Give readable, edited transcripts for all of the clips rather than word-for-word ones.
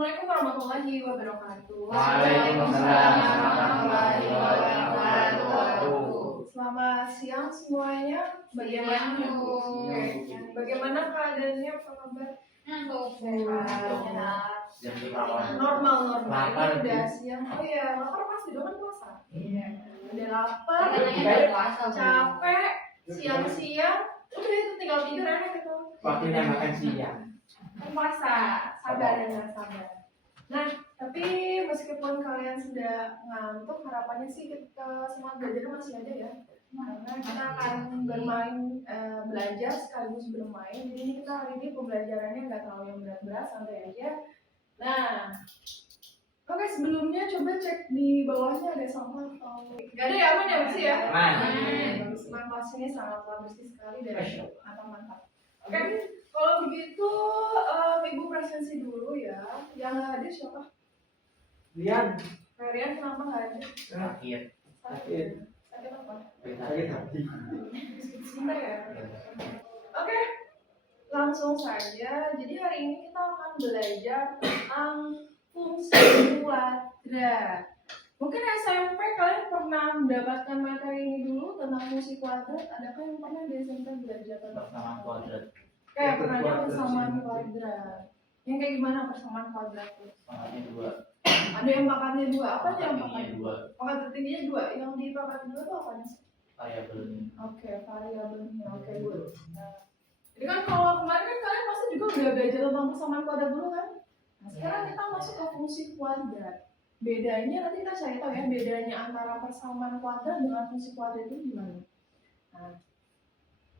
Assalamualaikum warahmatullahi wabarakatuh. Waalaikumsalam warahmatullahi wabarakatuh. Selamat siang semuanya. Bagaimana keadaannya? Apa kabar? Sehat. Normal. Ini udah siang. Oh iya, lapar pasti dong kan puasa. Udah lapar, capek, siang-siang. Udah itu tinggal tidur enak itu. Waktunya makan siang. Puasa, sabar. Nah, tapi meskipun kalian sudah ngantuk, harapannya sih kita semangat belajar masih ada ya. Karena kita akan bermain, belajar sekaligus bermain. Jadi kita hari ini pembelajarannya nggak terlalu yang berat-berat, santai aja. Nah, oke, sebelumnya coba cek di bawahnya ada sampah atau nggak ada ya, aman ya, bersih ya? Aman. Kelas ini sangatlah bersih sekali dan atau mantap. Oke, kalau begitu Ibu presensi dulu ya. Yang nggak hadir siapa? Rian. Rian kenapa nggak hadir? Sakit. Sakit apa? Sakit hati. Sebentar ya. Oke, langsung saja. Jadi hari ini kita akan belajar tentang fungsi kuadrat. Mungkin SMP kalian pernah mendapatkan materi ini dulu tentang fungsi kuadrat. Adakah yang pernah di SMP belajar tentang Persamaan kuadrat. Kayak pernahnya persamaan kuadrat. Yang kayak gimana persamaan kuadrat itu? Pangkatnya 2. Ada yang pangkatnya 2. Apa aja yang pangkatnya 2. Pangkat tertingginya 2. Yang di pangkat 2 itu apanya sih? Variabelnya. Oke, variabelnya. Oke, good. Nah, jadi kan kalau kemarin kan kalian pasti juga udah belajar tentang persamaan kuadrat dulu kan? Nah, sekarang kita masuk ke fungsi kuadrat. Bedanya nanti kita cari tahu ya, bedanya antara persamaan kuadrat dengan fungsi kuadrat itu gimana? Nah,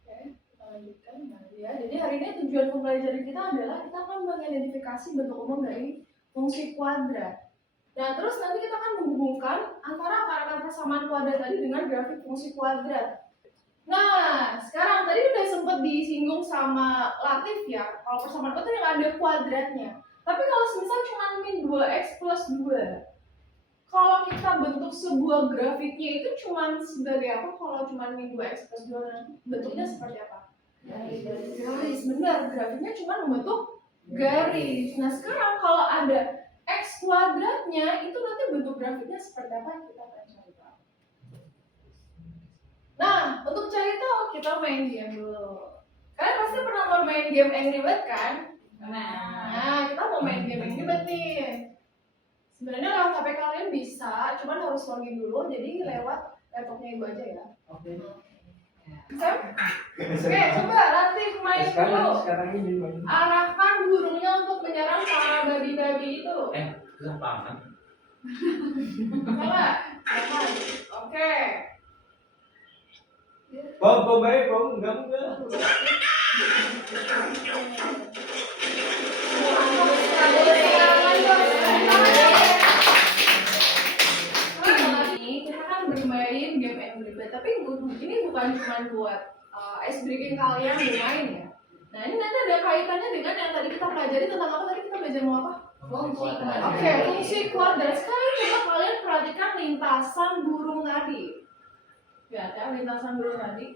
oke, kita lanjutkan. Nah, ya, jadi hari ini tujuan pembelajaran kita adalah kita akan mengidentifikasi bentuk umum dari fungsi kuadrat. Nah, terus nanti kita akan menghubungkan antara akar-akar persamaan kuadrat tadi dengan grafik fungsi kuadrat. Nah, sekarang tadi udah sempat disinggung sama Latif ya, kalau persamaan kuadrat yang ada kuadratnya. Tapi kalau semisal cuma min 2x plus 2, kalau kita bentuk sebuah grafiknya itu cuma sebagai apa? Kalau cuma min 2x plus 2 nanti bentuknya seperti apa? Garis, benar. Grafiknya cuma membentuk garis. Nah, sekarang kalau ada x kuadratnya, itu nanti bentuk grafiknya seperti apa? Kita akan cari tahu. Nah, untuk cari tahu kita main game dulu. Kalian pasti pernah main game Angry Birds kan? Nah, kita mau main game Angry Birds nih. Sebenarnya lewat HP kalian bisa, cuman harus login dulu. Jadi lewat laptopnya Ibu aja ya. Oke. Sam? Oke, coba Latif main dulu. Sekarang ini Arahkan burungnya untuk menyerang para babi-babi itu. susah banget. Coba. Oke. Bom baik, bom enggak. Kita kan bermain game Angry Birds, tapi ini bukan cuma buat ice breaking kalian bermain ya. Nah, ini nanti ada kaitannya dengan yang tadi kita pelajari tentang apa tadi kita belajar mau apa? Fungsi kuadrat. Oke, fungsi kuadrat. Sekarang coba kalian perhatikan lintasan burung tadi. Ya, kan lintasan burung tadi.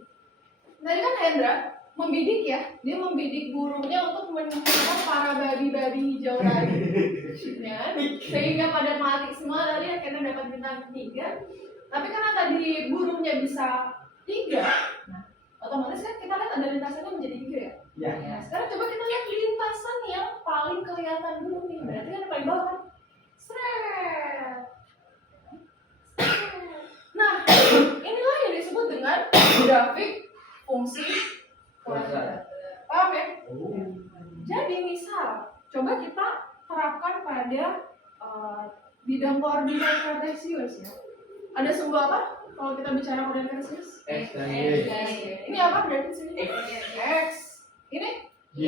Tadi kan Hendra membidik ya, dia membidik burungnya untuk menemukan para babi-babi hijau tadi. Ya, sehingga pada mati semua tadi akhirnya dapat bintang 3. Tapi karena tadi burungnya bisa 3, nah otomatis kan kita lihat ada lintasannya menjadi 3 ya. Ya. Sekarang coba kita lihat lintasan yang paling kelihatan dulu nih. Berarti kan yang paling bawah kan? Sret. Nah, inilah yang disebut dengan grafik fungsi kuadrat. Paham ya? Jadi misal, coba kita terapkan pada bidang koordinat kartesius ya. Ada sebuah apa? Kalau kita bicara koordinat kartesius? X dan Y. Ini apa berarti sini? X. Ini? Y.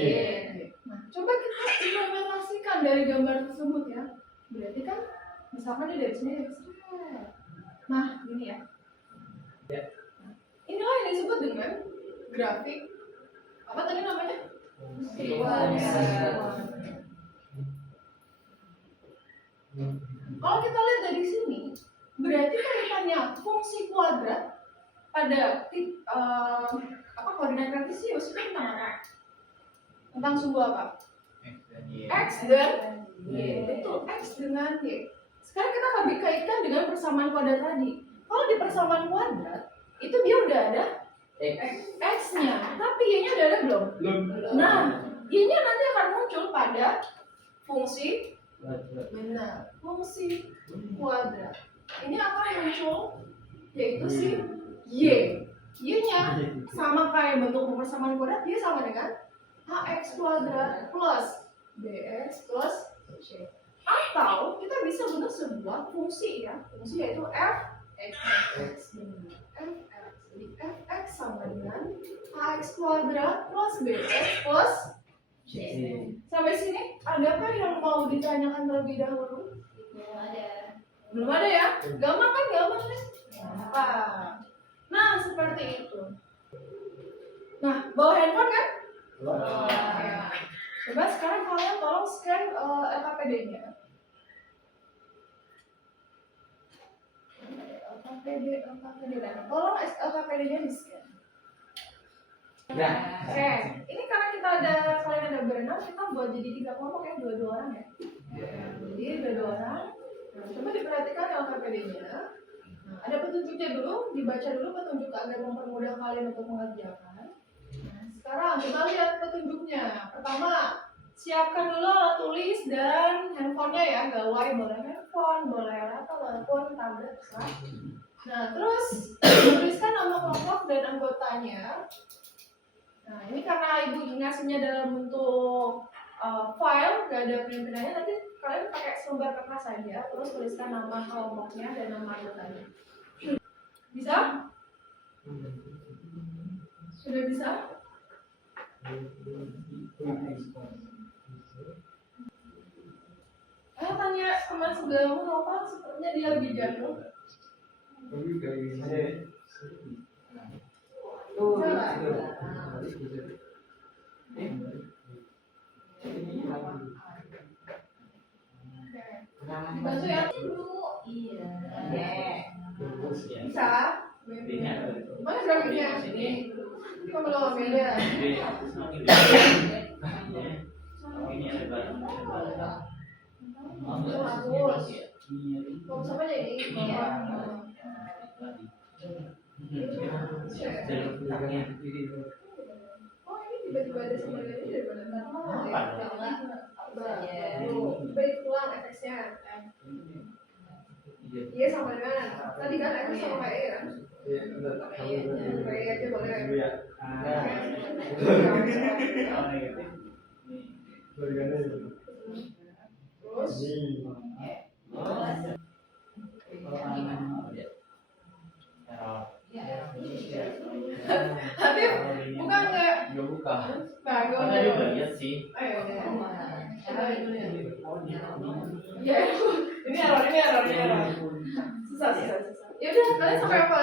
Nah, coba kita implementasikan dari gambar tersebut ya. Berarti kan, misalkan dia dari sini. Nah, ini ya. Nah, inilah yang disebut dengan grafik. Apa tadi namanya? Kalau kita lihat dari sini, berarti kaitannya fungsi kuadrat pada koordinat kartesius itu tentang apa? Tentang sebuah apa? X dan Y. Betul, X dengan Y. Sekarang kita akan kaitkan dengan persamaan kuadrat tadi. Kalau di persamaan kuadrat, itu dia udah ada X-nya, tapi Y-nya udah ada belum? Nah, Y-nya nanti akan muncul pada fungsi fungsi kuadrat. Ini akan muncul yaitu si Y. Y-nya sama kayak bentuk persamaan kuadrat, dia sama dengan ax kuadrat plus bx plus c. Atau kita bisa bentuk sebuah fungsi ya, fungsi yaitu f(x) jadi fx sama dengan ax kuadrat plus bx plus c. Sampai sini adakah yang mau ditanyakan terlebih dahulu? Belum ada ya? Gampang kan? Gampang kan? Nah, seperti itu. Nah, bawa handphone kan? Ya. Coba sekarang kalian tolong scan LKPD-nya. LKPD. Tolong LKPD-nya di-scan. Oke, ini karena kita kalian ada berenam, kita buat jadi 3 kelompok ya, 2 orang ya. Jadi 2 orang. Nah, coba diperhatikan LKPD-nya. Nah, ada petunjuknya dulu, dibaca dulu petunjuk agar mempermudah kalian untuk mengerjakan. Nah, sekarang kita lihat petunjuknya. Pertama, siapkan dulu alat tulis dan handphonenya ya, gawai boleh handphone, boleh telepon, tablet, bisa. Nah, terus tuliskan nama kelompok dan anggotanya. Nah, ini karena ibu ngasihnya dalam bentuk file, gak ada print-printannya, nanti kalian pakai selembar kertas saja, terus tuliskan nama kelompoknya dan nama anggotanya. Bisa? Sudah bisa? Ayo tanya teman sebelahmu, Nopal, sepertinya dia lebih jago. Dibantu ya? Bisa? Mana grafiknya? Kok belum beda? Kok sama jadi? Oh, ini tiba-tiba ada sama ini dari mana? Baik pulang efeknya. Iya sama dengan tadi kan aku sama kayak E kan? Kayak E aja boleh. Tapi bukan nggak? Nah, gue udah lihat sih. Ayo deh. Ya, ini error. Susah. Ya udah, kalian sampai apa?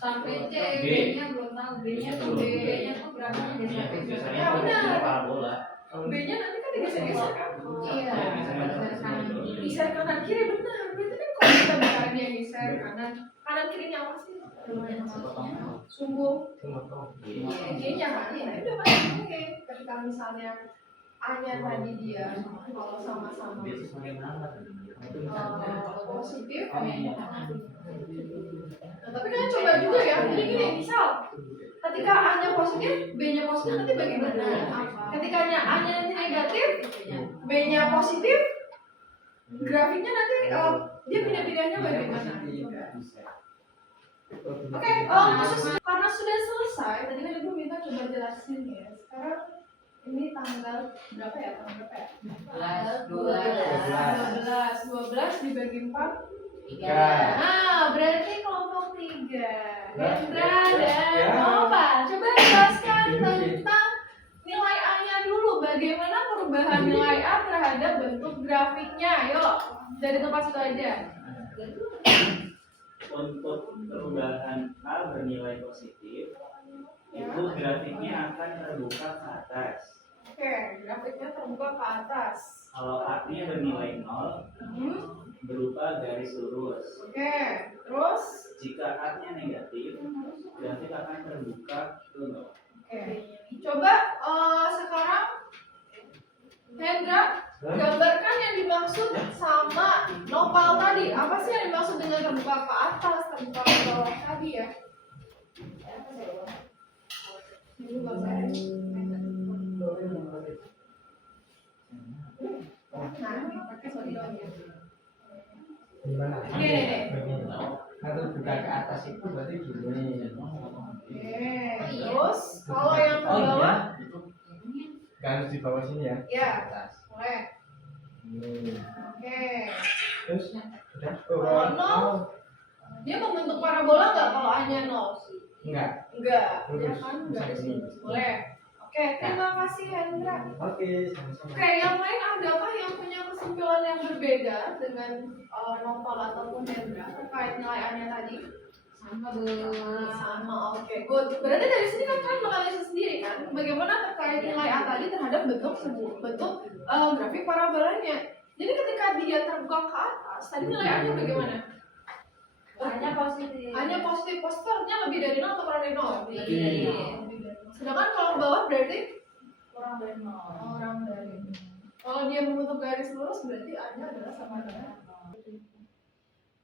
Sampai C, B-nya belum tahu. B-nya tuh gerakannya geser. Ya benar. B-nya nanti kan digeser-geser kan? Iya. Geser kanan kiri benar. Berarti kan kalau kita bicara dia geser kanan kirinya apa sih? Sumbu. G-nya kan? Ya udah pasti oke. Ketika misalnya A-nya tadi dia kalau sama-sama positif. Nah, tapi kan coba juga ya, gini, misal ketika A-nya positif, B-nya positif, nanti bagaimana? Ketika A-nya nanti negatif, B-nya positif, grafiknya nanti dia pindah-pindahnya bagaimana? Oke, karena sudah selesai, tadi kan Ibu minta coba jelasin ya. Sekarang ini tanggal berapa ya? Tanggal 12 dibagi 4. 3. Nah, berarti kelompok 3. Hendra dan Nopal. Coba jelaskan tentang nilai A-nya dulu. Bagaimana perubahan nilai A terhadap bentuk grafiknya? Yuk, dari tempat situ aja. Untuk perubahan A bernilai positif, itu grafiknya akan terbuka ke atas. Oke, grafiknya terbuka ke atas. Kalau A-nya bernilai 0, berupa garis lurus. Oke, terus? Jika A-nya negatif, grafik akan terbuka ke 0. Oke, coba sekarang Hendra, gambarkan yang dimaksud sama nopal tadi. Apa sih yang dimaksud dengan terbuka ke atas, terbuka ke bawah tadi ya? Ini gambarnya. Nah, pakai solidnya. Gimana? Oke. Atau buka ke atas itu berarti gini. Oke. Terus kalau yang ke bawah, Gak harus di bawah sini ya? ya, Ke atas. boleh. Oke. Terus udah. Kalau nol, dia membentuk parabola nggak kalau A-nya nol? Enggak. Enggak, ya Lurus. kan? Bisa Garis ke sini. lurus. Boleh. Oke, terima kasih Hendra. Oke, sama-sama. Oke, yang lain adakah yang punya kesimpulan yang berbeda dengan Nopal ataupun Hendra terkait nilai A-nya tadi? Sama Bu. Sama, oke, good. Berarti dari sini kan kalian menganalisis sendiri kan, bagaimana terkait nilai A tadi terhadap bentuk grafik parabolanya. Jadi ketika dia terbuka ke atas, tadi nilai A-nya bagaimana? Hanya positif. A-nya positif, positifnya lebih dari 0 atau kurang dari 0? Lebih. Lebih dari 0. Sedangkan kalau ke bawah berarti Kurang dari 0. orang dari. Kalau dia membentuk garis lurus berarti A-nya adalah sama dengan 0.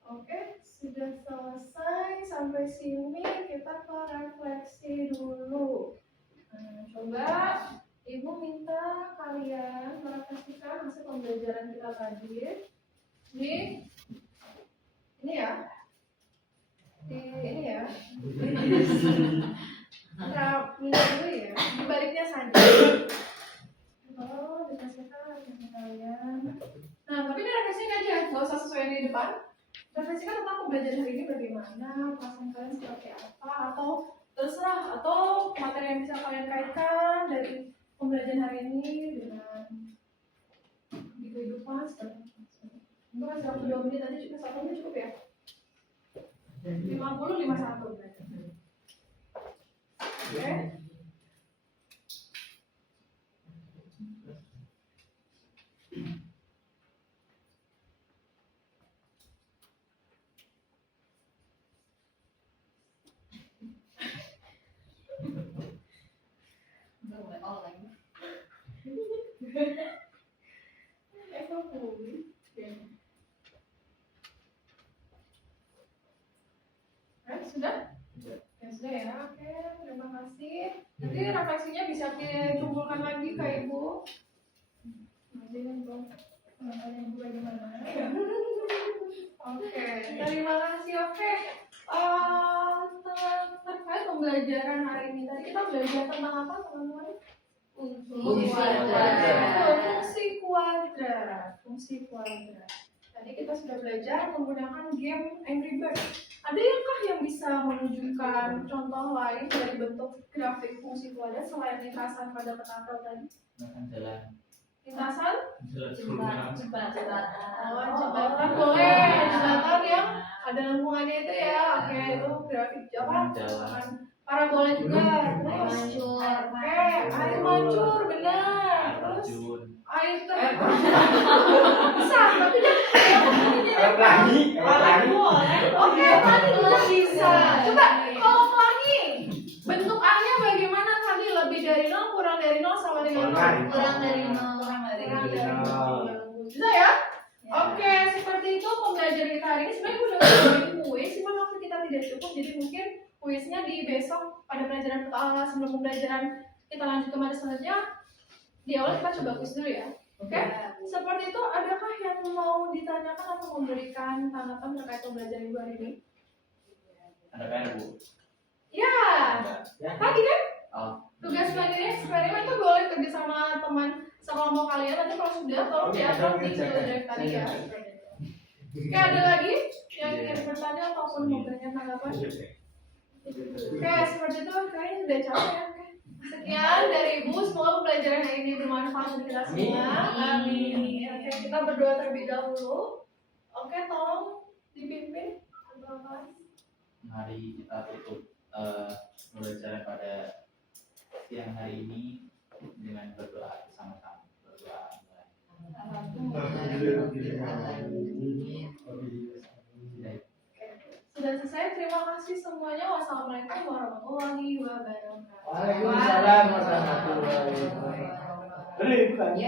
Oke, sudah selesai sampai sini kita ke refleksi dulu. Nah, coba Ibu minta kalian merefleksikan hasil pembelajaran kita tadi. Ini ya. Ini ya. Kita minta dulu ya. Dibaliknya saja. Oh, dikasihkan sama kalian. Nah, tapi ini refleksikan aja, nggak usah sesuai yang di depan. Refleksikan tentang pembelajaran hari ini bagaimana, perasaan kalian seperti apa, atau terserah, atau materi yang bisa kalian kaitkan dari pembelajaran hari ini dengan di kehidupan seperti apa. Untuk kasih waktu 2 menit aja, cukup 1 menit cukup ya? 50-51 berarti. Oke. Udah mulai oleng. Sudah? Ya sudah ya, oke, terima kasih. Nanti refleksinya bisa dikumpulkan lagi ke Ibu. Nanti untuk Ibu bagaimana? Oke, terima kasih. Oke, terkait pembelajaran hari ini tadi kita belajar tentang apa teman-teman? Fungsi kuadrat. Fungsi kuadrat. Tadi kita sudah belajar menggunakan game Angry Birds. Ada yang bisa menunjukkan contoh lain dari bentuk grafik fungsi kuadrat selain lintasan pada petakel tadi? Makan jalan. Lintasan? Jalan Jembatan. Oh, jembatan boleh. Jembatan yang ada lengkungannya itu ya. Oke, itu grafik apa? Jalan. Parabola juga. Terus, Mancur. oke, air mancur, benar. Terus air bisa, tapi Pelangi. Oke, tadi belum bisa. Coba kalau pelangi, bentuk A-nya bagaimana tadi? Lebih dari 0, kurang dari 0, sama dengan 0? Kurang dari 0. Kurang dari 0. Bisa ya? Oke, seperti itu pembelajaran kita hari ini. Sebenarnya udah bikin kuis, cuma waktu kita tidak cukup, jadi mungkin kuisnya di besok pada pelajaran sebelum pembelajaran kita lanjut ke materi selanjutnya. Di awal kita coba kuis dulu ya. Oke, seperti itu. Adakah yang mau ditanyakan atau memberikan tanggapan terkait pembelajaran Ibu hari ini? Ada PR, Bu? Ya, Ya. tadi kan Oh. tugas mandiri eksperimen itu boleh kerja sama teman sekelompok kalian. Nanti kalau sudah, tolong diupload di Google Drive tadi ya. Oke, ada lagi yang ingin bertanya ataupun memberikan tanggapan? Oke, seperti itu. Kayaknya sudah capek ya. Oke. Sekian dari Ibu, semoga pembelajaran hari ini bermanfaat untuk kita semua. Amin. Oke, kita berdoa terlebih dahulu. Oke, tolong dipimpin. Mari kita tutup pembelajaran pada siang hari ini dengan berdoa bersama-sama. Berdoa. Sudah selesai. Terima kasih semuanya. Wassalamualaikum warahmatullahi wabarakatuh. Waalaikumsalam warahmatullahi wabarakatuh.